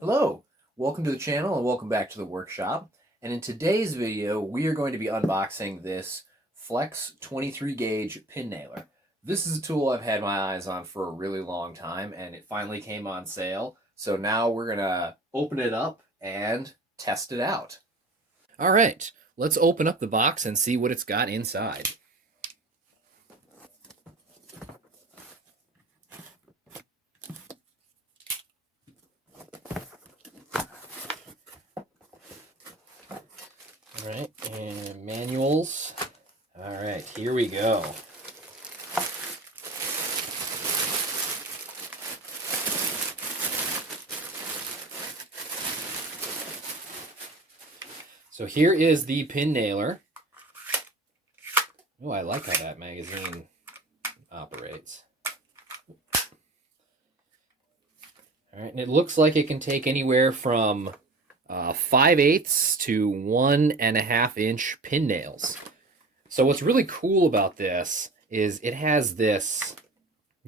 Hello, welcome to the channel and welcome back to the workshop. And in today's video, we are going to be unboxing this Flex 23 gauge pin nailer. This is a tool I've had my eyes on for a really long time and it finally came on sale. So now we're gonna open it up and test it out. All right, let's open up the box and see what it's got inside. All right, and manuals. All right, here we go. So here is the pin nailer. Oh, I like how that magazine operates. All right, and it looks like it can take anywhere from 5/8 to 1.5 inch pin nails. So what's really cool about this is it has this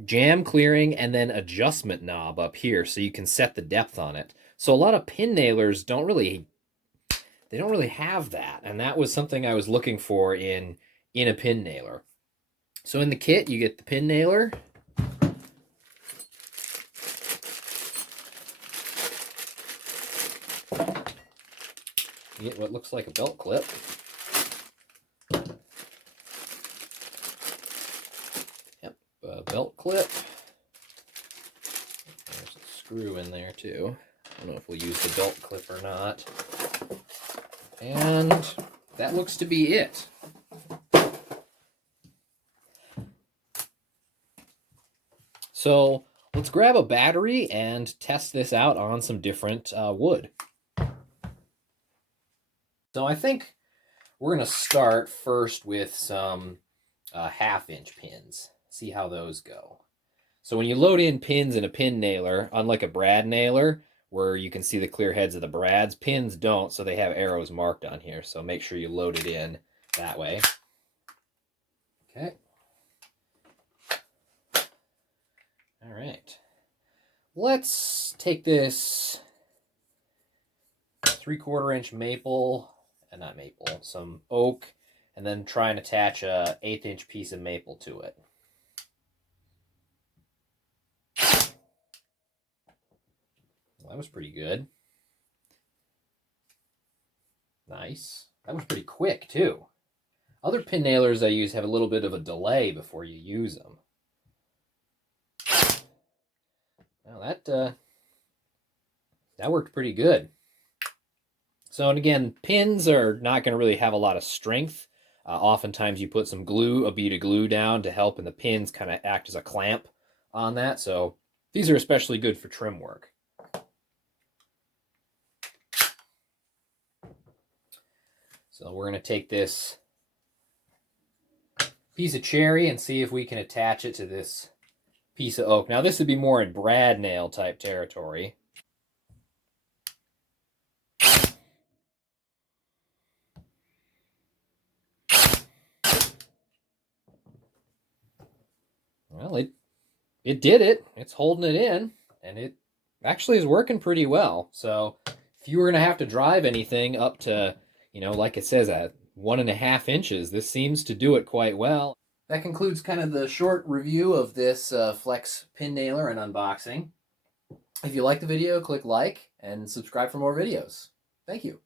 jam clearing and then adjustment knob up here so you can set the depth on it. So a lot of pin nailers don't really have that, and that was something I was looking for in a pin nailer. So in the kit you get the pin nailer, you get what looks like a belt clip. Yep, a belt clip. There's a screw in there too. I don't know if we'll use the belt clip or not. And that looks to be it. So let's grab a battery and test this out on some different wood. So I think we're going to start first with some 1/2 inch pins. See how those go. So when you load in pins in a pin nailer, unlike a brad nailer, where you can see the clear heads of the brads, pins don't, so they have arrows marked on here. So make sure you load it in that way. Okay. All right. Let's take this 3/4 inch maple, not maple, some oak, and then try and attach a 1/8 inch piece of maple to it. Well, that was pretty good. Nice. That was pretty quick too. Other pin nailers I use have a little bit of a delay before you use them. Now that worked pretty good. So, and again, pins are not going to really have a lot of strength. Oftentimes you put some glue, a bead of glue down to help, and the pins kind of act as a clamp on that. So these are especially good for trim work. So we're going to take this piece of cherry and see if we can attach it to this piece of oak. Now this would be more in brad nail type territory. Well, it did it. It's holding it in, and it actually is working pretty well. So if you were going to have to drive anything up to, like it says, at 1.5 inches, this seems to do it quite well. That concludes kind of the short review of this Flex pin nailer and unboxing. If you like the video, click like and subscribe for more videos. Thank you.